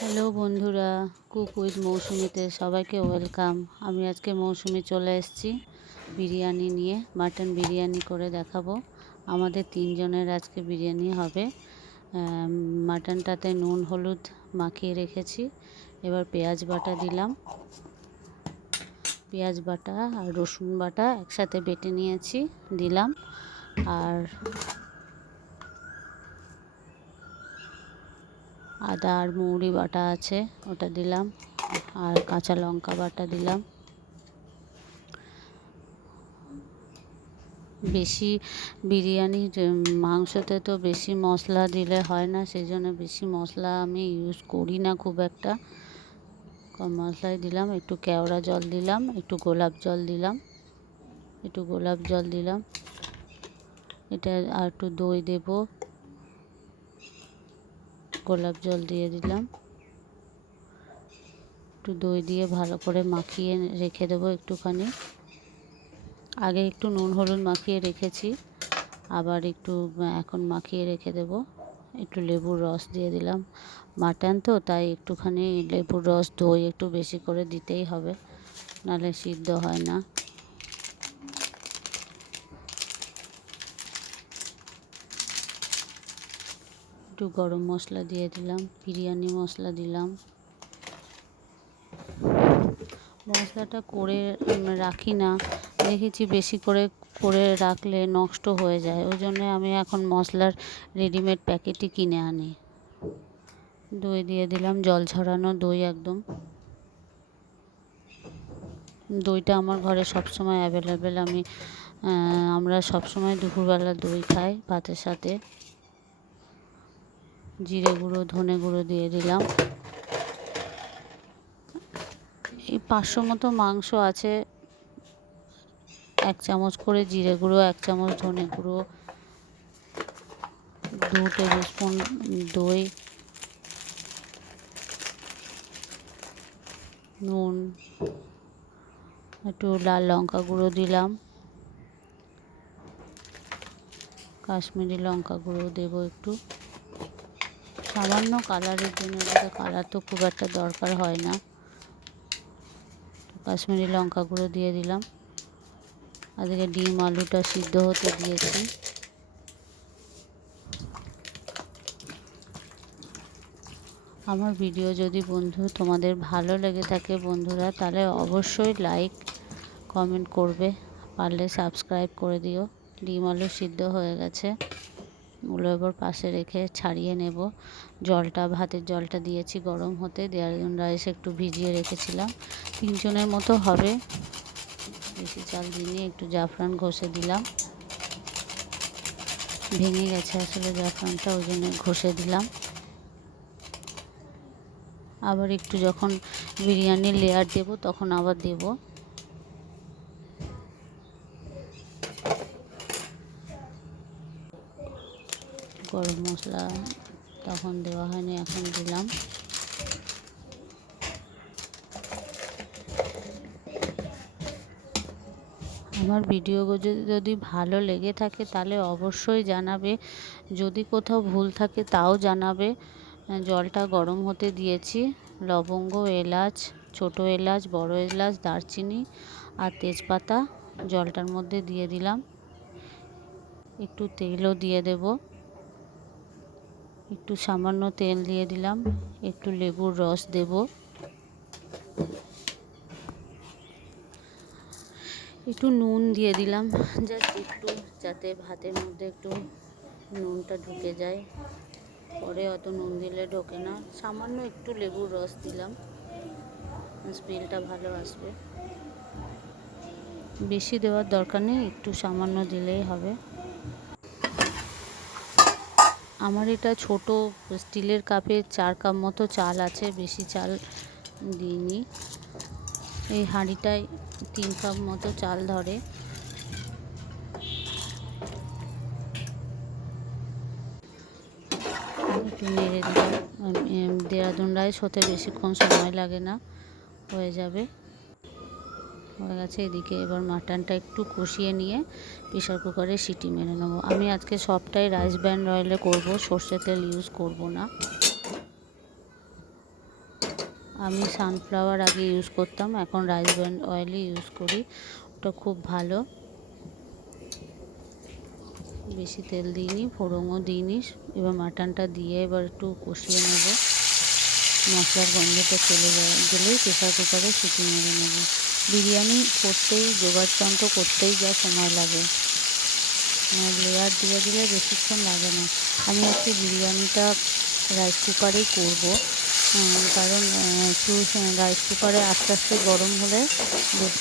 Hello বন্ধুরা, cook with মৌসুমিতে সবাইকে welcome. আমি আজকে মৌসুমি চলে এসেছি বিরিয়ানি নিয়ে, মাটন বিরিয়ানি করে দেখাবো। আমাদের তিনজনের আজকে বিরিয়ানি হবে। মাটনটাতে নুন, হলুদ মাখিয়ে রেখেছি। এবার পেঁয়াজ বাটা দিলাম। পেঁয়াজ বাটা আর রসুন বাটা একসাথে বেটে নিয়েছি, দিলাম। আর আদা আর মৌরি বাটা আছে, ওটা দিলাম। আর কাঁচা লঙ্কা বাটা দিলাম। বেশি বিরিয়ানির মাংসতে তো বেশি মশলা দিলে হয় না সেই জন্য বেশি মশলা আমি ইউজ করি না খুব একটা। কম মশলাই দিলাম, একটু কেওড়া জল দিলাম, একটু গোলাপ জল দিলাম, একটু গোলাপ জল দিলাম। এটা আর একটু দই দেবো গোলাপ জল দিয়ে দিলাম। একটু দই দিয়ে ভালো করে মাখিয়ে রেখে দেবো একটুখানি। আগে একটু নুন, হলুদ মাখিয়ে রেখেছি। আবার একটু এখন মাখিয়ে রেখে দেব। একটু লেবুর রস দিয়ে দিলাম। মাটন তো, তাই একটুখানি লেবুর রস, দই একটু বেশি করে দিতেই হবে। নাহলে সিদ্ধ হয় না। একটু গরম মশলা দিয়ে দিলাম, বিরিয়ানি মশলা দিলাম। মশলাটা করে রাখি না, দেখেছি বেশি করে করে রাখলে নষ্ট হয়ে যায়। ওই জন্য আমি এখন মশলার রেডিমেড প্যাকেটই কিনে আনি। দই দিয়ে দিলাম, জল ছড়ানো দই একদম। দইটা আমার ঘরে সবসময় অ্যাভেলেবেল আমি আমরা সবসময় দুপুরবেলা দই খাই ভাতের সাথে। জিরে গুঁড়ো, ধনে গুঁড়ো দিয়ে দিলাম। এই পাঁচশো মতো মাংস আছে। এক চামচ করে জিরে গুঁড়ো, এক চামচ ধনে গুঁড়ো, দু টেবিল স্পুন দই, নুন, একটু লাল লঙ্কা গুঁড়ো দিলাম। কাশ্মীরি লঙ্কা গুঁড়ো দেবো একটু। সামান্য কালারের জন্য যাতে কালার তো খুব একটা দরকার হয় না। কাশ্মীরি লঙ্কা গুঁড়ো দিয়ে দিলাম। আজকে ডিম আলুটা সিদ্ধ হতে দিয়েছি। আমার ভিডিও যদি বন্ধু তোমাদের ভালো লেগে থাকে বন্ধুরা, তাহলে অবশ্যই লাইক কমেন্ট করবে। পারলে সাবস্ক্রাইব করে দিও। ডিম আলু সিদ্ধ হয়ে গেছে। ওগুলো পাশে রেখে ছাড়িয়ে নেব। জলটা, ভাতের জলটা দিয়েছি গরম হতে। দেয়ারদুন রাইস একটু ভিজিয়ে রেখেছিলাম। তিনজনের মতো হবে। বেশি চাল দিয়ে একটু জাফরান ঘষে দিলাম। ভেঙে গেছে আসলে জাফরানটা, ওই জন্য ঘষে দিলাম। আবার একটু যখন বিরিয়ানির লেয়ার দেব, তখন আবার দেবো। গরম মশলা তখন দেওয়া হয়নি, এখন দিলাম। আমার ভিডিও যদি ভালো লেগে থাকে তাহলে অবশ্যই জানাবে। যদি কোথাও ভুল থাকে তাও জানাবে। জলটা গরম হতে দিয়েছি। লবঙ্গ, এলাচ, ছোট এলাচ, বড় এলাচ, দারচিনি আর তেজপাতা জলটার মধ্যে দিয়ে দিলাম। একটু তেলও দিয়ে দেবো। একটু সামান্য তেল দিয়ে দিলাম, একটু লেবুর রস দেব। একটু নুন দিয়ে দিলাম, জাস্ট একটু, যাতে ভাতের মধ্যে একটু নুনটা ঢুকে যায়। পরে অত নুন দিলে ঢোকে না। সামান্য একটু লেবুর রস দিলাম স্মেলটা ভালো আসবে। বেশি দেওয়ার দরকার নেই, একটু সামান্য দিলেই হবে। আমার এটা ছোট স্টিলের কাপে চার কাপ মতো চাল আছে, বেশি চাল দিইনি। এই হাঁড়িটায় তিন কাপ মতো চাল ধরে। নেড়ে দিলাম। দেরাদুন রাইস হতে বেশিক্ষণ সময় লাগে না, হয়ে যাবে। হয়ে গেছে, এদিকে এবার মাটনটা একটু কষিয়ে নিয়ে প্রেশার কুকারে সিটি মেরে নেব। আমি আজকে সবটাই রাইস ব্র্যান্ড অয়েলে করব সর্ষে তেল ইউজ করব না। আমি সানফ্লাওয়ার আগে ইউজ করতাম, এখন রাইস ব্র্যান্ড অয়েলই ইউজ করি, ওটা খুব ভালো। বেশি তেল দিইনি, ফোড়নও দিইনি, এবার মাটনটা দিয়ে এবার একটু কষিয়ে নেব। মশলার গন্ধটা চলে যায়, গেলেই প্রেশার কুকারে সিটি মেরে নেব। বিরিয়ানি করতেই যোগাড়যন্ত্র করতেই যা সময় লাগে। লেয়ার দিয়ে দিলে বেশিক্ষণ লাগে না। আমি আজকে বিরিয়ানিটা রাইস কুকারেই করব। কারণ একটু রাইস কুকারে আস্তে আস্তে গরম হলে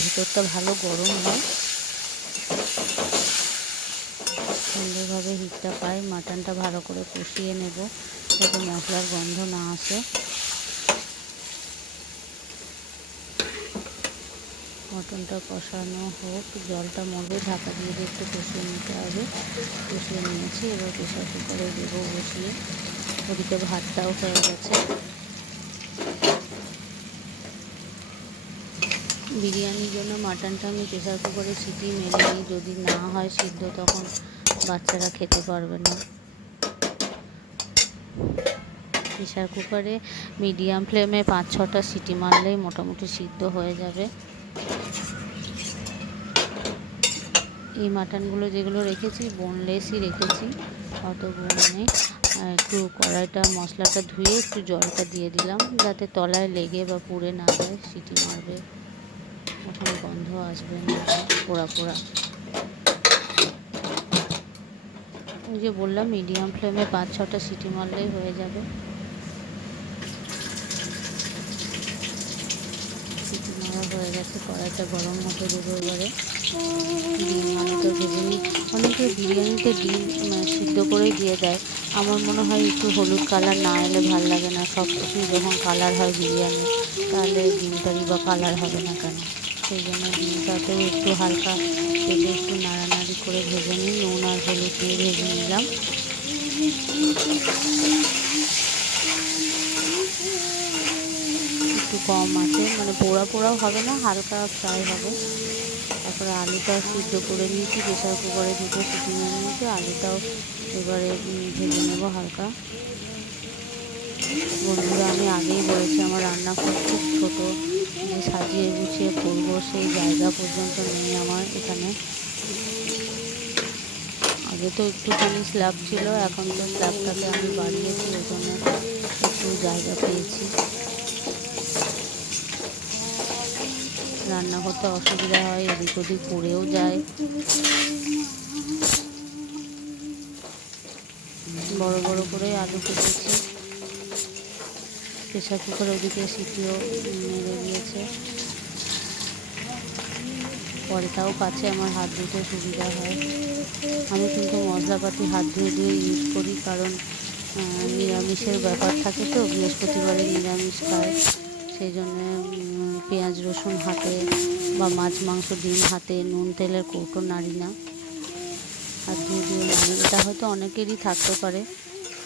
ভেতরটা ভালো গরম হয়। সুন্দরভাবে হিটটা পাই মাটনটা ভালো করে কষিয়ে নেব। যাতে মশলার গন্ধ না আসে। মটনটা কষানো হোক, জলটা মরবে, ঢাকা দিয়ে একটু কষিয়ে নিতে হবে। কষিয়ে নিয়েছি, এবার প্রেশার কুকারে দেবো বসিয়ে। ওদিকে ভাতটাও হয়ে গেছে। বিরিয়ানির জন্য মাটনটা আমি প্রেশার কুকারে সিটি মেরে নিই। যদি না হয় সিদ্ধ, তখন বাচ্চারা খেতে পারবে না। প্রেশার কুকারে মিডিয়াম ফ্লেমে পাঁচ ছটা সিটি মারলেই মোটামুটি সিদ্ধ হয়ে যাবে। এই মাটনগুলো যেগুলো রেখেছি বোনলেসই রেখেছি, অত বোন একটু কড়াইটা, মশলাটা ধুয়ে একটু জলটা দিয়ে দিলাম, যাতে তলায় লেগে বা পুড়ে না যায়, সিটি মারবে। ওখানে গন্ধ আসবে না, পোড়া পোড়া। ওই যে বললাম মিডিয়াম ফ্লেমে পাঁচ ছটা সিটি মারলেই হয়ে যাবে সিটি মারা হয়ে গেছে, কড়াইটা গরম হতে দেবো এবারে। ভেজে নিই। অনেকে বিরিয়ানিতে ডিম সিদ্ধ করেই দিয়ে দেয়। আমার মনে হয় একটু হলুদ কালার না এলে ভালো লাগে না। সব কিছুই যখন কালার হয় বিরিয়ানি, তাহলে ডিমটারই বা কালার হবে না কেন? সেই জন্য ডিমটাতেও একটু হালকা তেলে একটু নাড়ানাড়ি করে ভেজে নিই। নুন আর হলুদ দিয়ে ভেজে নিলাম। একটু কম আছে। মানে পোড়া পোড়াও হবে না, হালকা ফ্রাই হবে। তারপরে আলুটা সিদ্ধ করে নিয়েছি প্রেশার কুকারে দুটো সিটি নিয়ে নিয়েছি, আলুটাও এবারে ভেজে নেব হালকা। বন্ধুরা, আমি আগেই বলেছি, আমার রান্না খুব খুব ছোটো। সাজিয়ে গুছিয়ে করব সেই জায়গা পর্যন্ত নেই আমার এখানে। আগে তো একটুখানি স্ল্যাব ছিল, এখন তো স্ল্যাবটাকে আমি বাড়িয়েছি, ওই জন্য একটু জায়গা পেয়েছি। রান্না করতে অসুবিধা হয়, এদিক ওদিক পড়েও যায়। বড় বড় করে আলু কেটেছি। প্রেশার কুকার ওদিকে সিটিও মেরে দিয়েছে। পরেটাও কাছে আমার হাত ধুতে সুবিধা হয়। আমি কিন্তু মশলাপাতি হাত ধুয়ে ধুয়ে ইউজ করি কারণ নিরামিষের ব্যাপার থাকে তো, বৃহস্পতিবারে নিরামিষ খায় সেই জন্যে পেঁয়াজ, রসুন হাতে বা মাছ, মাংস, ডিম হাতে, নুন, তেলের কৌটো, নাড়ি না। ধুয়ে ধুয়ে নাড়ি। এটা হয়তো অনেকেরই থাকতে পারে,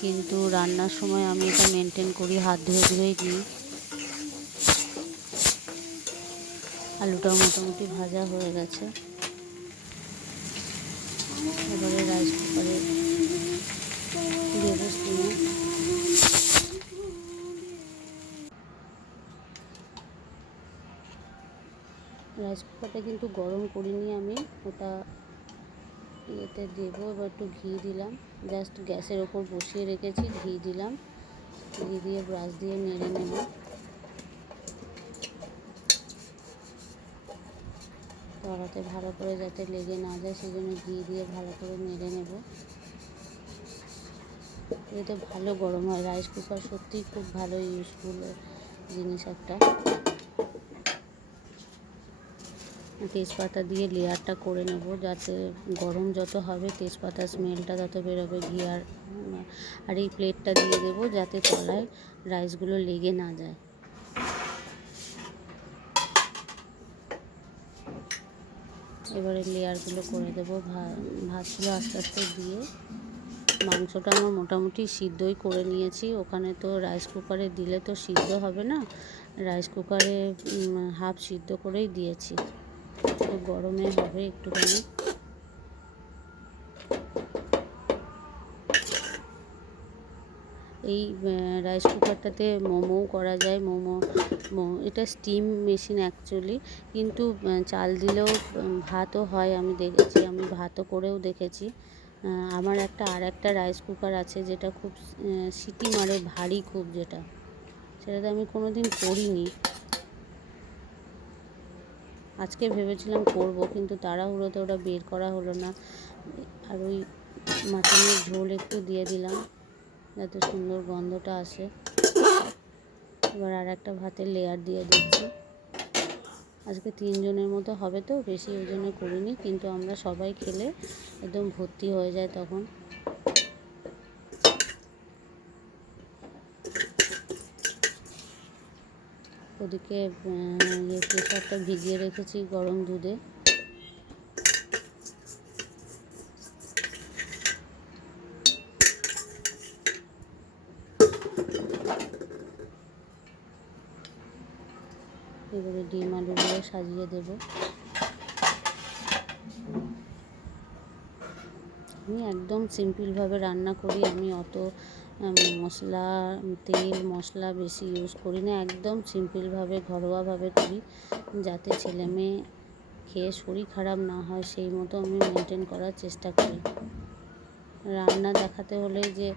কিন্তু রান্নার সময় আমি এটা মেনটেন করি, হাত ধুয়ে ধুয়েই দিই। আলুটাও মোটামুটি ভাজা হয়ে গেছে। এবারে রাইস কুকারে দেবো রাইস কুকারটা কিন্তু গরম করিনি আমি। ওটা ইয়েতে দেবো, এবার একটু ঘি দিলাম। জাস্ট গ্যাসের ওপর বসিয়ে রেখেছি, ঘি দিলাম। ঘি দিয়ে ব্রাশ দিয়ে নেড়ে নেব। কড়াতে ভালো করে যাতে লেগে না যায় সেই জন্য ঘি দিয়ে ভালো করে নেড়ে নেব। এতে ভালো গরম হয়। রাইস কুকার সত্যিই খুব ভালো ইউজফুল জিনিস একটা। তেজপাতা দিয়ে লেয়ারটা করে নেব যাতে গরম যত হবে তেজপাতার স্মেলটা তত বেরোবে, ঘি আর আর এই প্লেটটা দিয়ে দেবো যাতে তলায় রাইসগুলো লেগে না যায়। এবারে লেয়ারগুলো করে দেবো ভাতগুলো আস্তে আস্তে দিয়ে। মাংসটা আমার মোটামুটি সিদ্ধই করে নিয়েছি, ওখানে তো রাইস কুকারে দিলে তো সিদ্ধ হবে না রাইস কুকারে হাফ সিদ্ধ করেই দিয়েছি। তো গরমে হবে একটুখানি। এই রাইস কুকারটাতে মোমোও করা যায়, মোমো এটা স্টিম মেশিন অ্যাকচুয়ালি কিন্তু চাল দিলেও ভাতও হয়, আমি দেখেছি, আমি ভাতও করেও দেখেছি। আমার একটা আর একটা রাইস কুকার আছে যেটা খুব সিটি মারে ভারী খুব যেটা। সেটাতে আমি কোনো দিন করিনি। আজকে ভেবেছিলাম করব, কিন্তু তাড়াহুড়োতে ওটা বের করা হলো না। আর ওই মাটনের ঝোল একটু দিয়ে দিলাম, যাতে সুন্দর গন্ধটা আসে। এবার আর একটা ভাতের লেয়ার দিয়ে দিচ্ছি। আজকে তিনজনের মতো হবে তো, বেশি ওই জন্য করিনি, কিন্তু আমরা সবাই খেলে একদম ভর্তি হয়ে যায় তখন। ওদিকে ইয়ে প্রেশারটা ভিজিয়ে রেখেছি গরম দুধে। এবারে ডিম আলুগুলো সাজিয়ে দেব। আমি একদম সিম্পলভাবে রান্না করি, আমি অত মশলা তেল, মশলা বেশি ইউজ করি না। একদম সিম্পলভাবে ঘরোয়াভাবে করি, যাতে ছেলে মেয়ে খেয়ে শরীর খারাপ না হয়, সেই মতো আমি মেনটেন করার চেষ্টা করি। রান্না দেখাতে হলে যে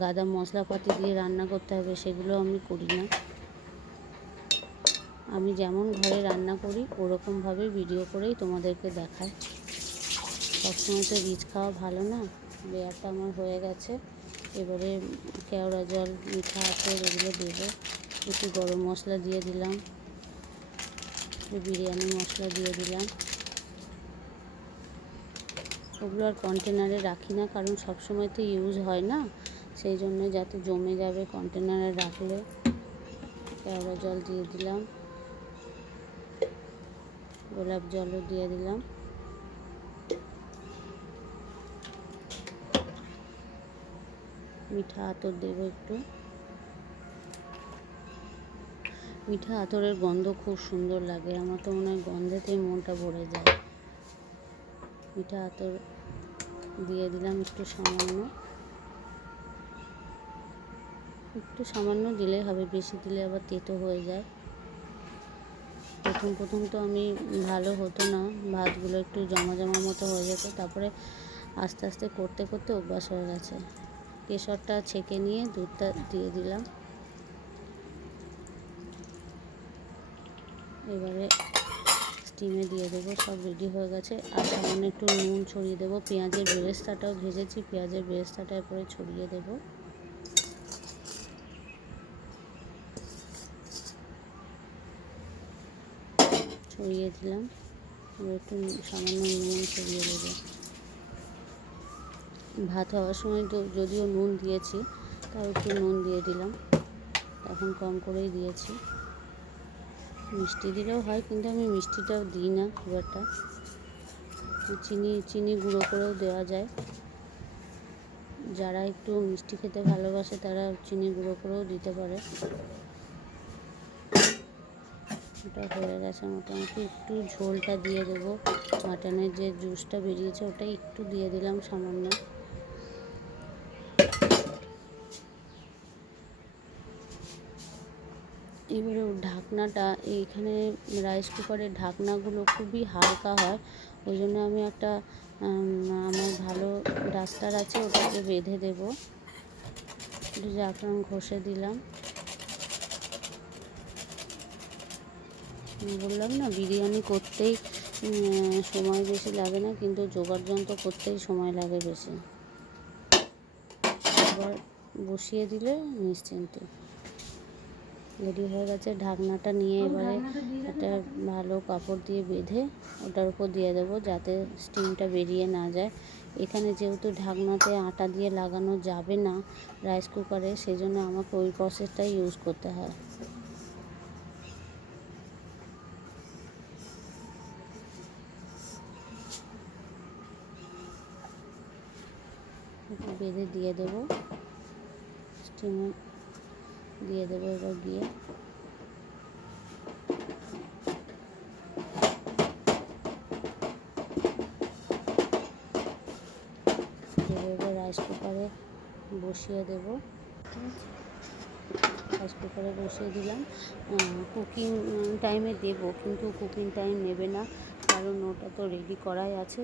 গাদা মশলাপাতি দিয়ে রান্না করতে হবে, সেগুলো আমি করি না। আমি যেমন ঘরে রান্না করি ওরকমভাবে ভিডিও করেই তোমাদেরকে দেখাই। সবসময় তো রিচ খাওয়া ভালো না? লেয়ারটা আমার হয়ে গেছে। এবারে কেওড়া জল, মিঠা আতর এগুলো দেবো। একটু গরম মশলা দিয়ে দিলাম। বিরিয়ানি মশলা দিয়ে দিলাম। ওগুলো আর কন্টেনারে রাখি না, কারণ সব সময় তো ইউজ হয় না। সেই জন্য যাতে জমে যাবে কন্টেনারে রাখলে। কেওড়া জল দিয়ে দিলাম। গোলাপ জলও দিয়ে দিলাম। মিঠা আতর দেব একটু। মিঠা আতরের গন্ধ খুব সুন্দর লাগে, আমার তো মনে হয় গন্ধেতেই মনটা ভরে যায়। মিঠা আতর দিয়ে দিলাম একটু সামান্য। একটু সামান্য দিলেই হবে, বেশি দিলে আবার তেতো হয়ে যায়। প্রথম প্রথম তো আমি ভালো হতো না, ভাতগুলো একটু জমা জমা মতো হয়ে যেত, তারপরে আস্তে আস্তে করতে করতে অভ্যাস হয়ে গেছে। কেশরটা ছেঁকে নিয়ে দুধটা দিয়ে দিলাম। এবারে স্টিমে দিয়ে দেবো, সব রেডি হয়ে গেছে। আর সামান্য একটু নুন ছড়িয়ে দেবো। পেঁয়াজের বেরেস্তাটাও ভেজেছি, পেঁয়াজের বেরেস্তাটা এরপরে ছড়িয়ে দেবো। ছড়িয়ে দিলাম। একটু সামান্য নুন ছড়িয়ে দেবো। ভাত হওয়ার সময় তো যদিও নুন দিয়েছি, তাও একটু নুন দিয়ে দিলাম। এখন কম করেই দিয়েছি। মিষ্টি দিলেও হয়, কিন্তু আমি মিষ্টিটাও দিই না খুব একটা। চিনি চিনি গুঁড়ো করেও দেওয়া যায়। যারা একটু মিষ্টি খেতে ভালোবাসে, তারা চিনি গুঁড়ো করেও দিতে পারে। ওটা হয়ে গেছে মোটামুটি। একটু ঝোলটা দিয়ে দেবো। মাটনের যে জুসটা বেরিয়েছে ওটা একটু দিয়ে দিলাম সামান্য। এবারে ঢাকনাটা, এইখানে রাইস কুকারের ঢাকনাগুলো খুবই হালকা হয়। ওই জন্য আমি একটা আমার ভালো ডাস্টার আছে ওটাকে বেঁধে দেবো। জাফরান ঘষে দিলাম। বললাম না, বিরিয়ানি করতেই সময় বেশি লাগে না, কিন্তু জোগাড় যন্ত্র করতেই সময় লাগে বেশি। আবার বসিয়ে দিলে নিশ্চিন্তে। রেডি হয়ে গেছে। ঢাকনাটা নিয়ে এবারে একটা ভালো কাপড় দিয়ে বেঁধে ওটার উপর দিয়ে দেবো যাতে স্টিমটা বেরিয়ে না যায়। এখানে যেহেতু ঢাকনাতে আটা দিয়ে লাগানো যাবে না রাইস কুকারে সেই জন্য আমাকে ওই প্রসেসটাই ইউজ করতে হয়। বেঁধে দিয়ে দেবো। স্টিমে দিয়ে দেবো এবার গিয়ে। এবার রাইস কুকারে বসিয়ে দেবো। রাইস কুকারে বসিয়ে দিলাম। কুকিং টাইমে দেবো, কিন্তু কুকিং টাইম নেবে না, কারণ ওটা তো রেডি করাই আছে।